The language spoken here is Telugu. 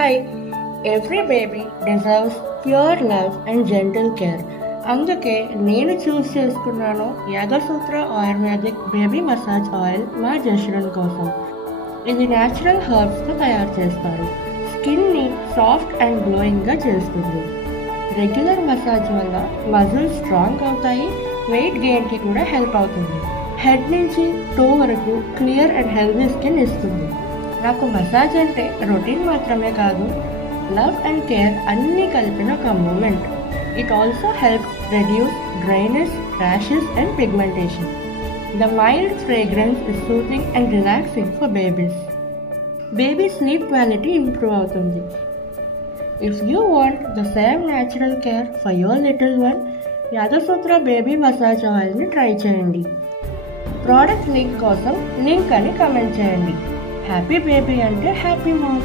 Hi, every baby deserves pure love and gentle care. అందుకే నేను చూస్ చేసుకున్నాను యాగసూత్ర ఆయుర్వేదిక్ బేబీ మసాజ్ ఆయిల్ మా జస్రన్ కోసం. ఇది న్యాచురల్ హర్బ్స్తో తయారు చేస్తారు. స్కిన్ని సాఫ్ట్ అండ్ గ్లోయింగ్గా చేస్తుంది. రెగ్యులర్ మసాజ్ వల్ల మజిల్స్ స్ట్రాంగ్ అవుతాయి, వెయిట్ గెయిన్కి కూడా హెల్ప్ అవుతుంది. హెడ్ నుంచి టో వరకు క్లియర్ అండ్ హెల్దీ స్కిన్ ఇస్తుంది. నాకు మసాజ్ అంటే రొటీన్ మాత్రమే కాదు, లవ్ అండ్ కేర్ అన్నీ కలిపిన ఒక moment. It also helps reduce dryness, rashes and pigmentation. The mild fragrance is soothing and relaxing for babies. Baby sleep quality improve అవుతుంది. If you want the same natural care for your little one, Yagasutra baby massage ఆయిల్ని ట్రై చేయండి. ప్రోడక్ట్ లింక్ కోసం లింక్ అని కామెంట్ చేయండి. హ్యాపీ బేబీ అంటే హ్యాపీ మామ్.